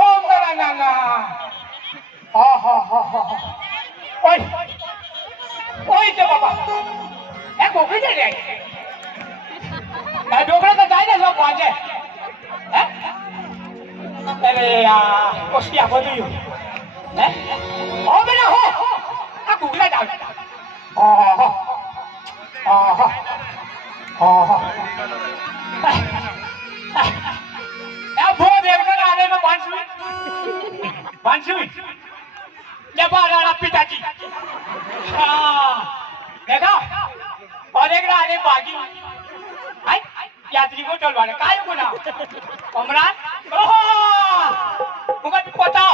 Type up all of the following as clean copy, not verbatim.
ओम नाना ओय ओय ते बाबा ए गोखरी दे रे ए डोकरा तो जाए ना सब भागे हैं अरे यार कोशिया बोली हो हैं ओ बेटा हो आ गोखरा जाओ वो देखकर आने में बांसुई जब राणा पिताजी देखा और एक आने बागी यात्री को चलवाने काय को ना कमरान मुझे पता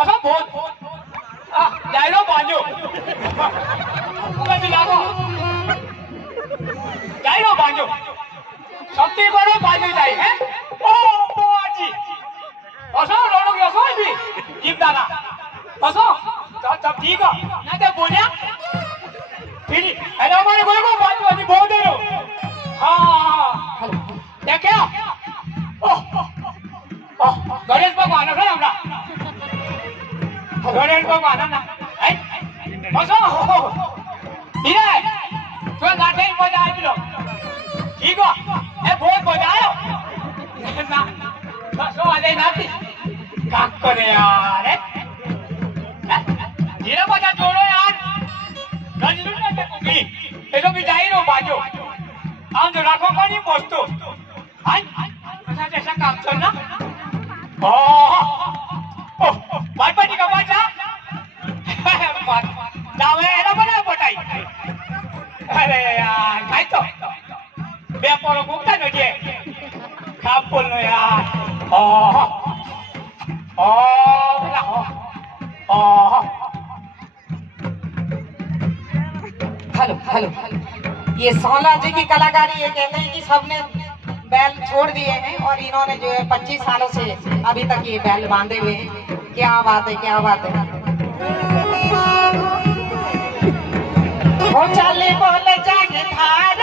ऐसा बहुत जाइरो बाजो मुझे दिलाओ जाइरो बाजो सबसे बड़ो बाजू जाए हैं ओ बुआजी असो लोग असो भी जीप दाना असो सब ठीक है ना तो बोलिया फिर अरे हमारे कोई को बाजू अभी बहुत है हाँ देखे गणेश भगवान है हमरा गणेश भगवान ना असो ये तो गाठे मजा आ लो ठीक है ए बहुत बजायो ना बस वाले नाती काक करे यार धीरे बजा जोड़ो यार गंजू ना ते कुगी ए तो बिजाई रो बाजो आम जो राखो कोनी पोस्तो हाय ऐसा जैसा काम चल ना ओ बाटपाटी का बाजा दावे एला बना पटाई अरे यार काय तो बेपोरो गुप्ता न जे कापुल न यार बेटा हेलो हेलो ये सोहला जी की कलाकारी ये कहते हैं कि सबने बैल छोड़ दिए हैं और इन्होंने जो है 25 सालों से अभी तक ये बैल बांधे हुए हैं। क्या बात है क्या बात है। वो चले बोले जागे थार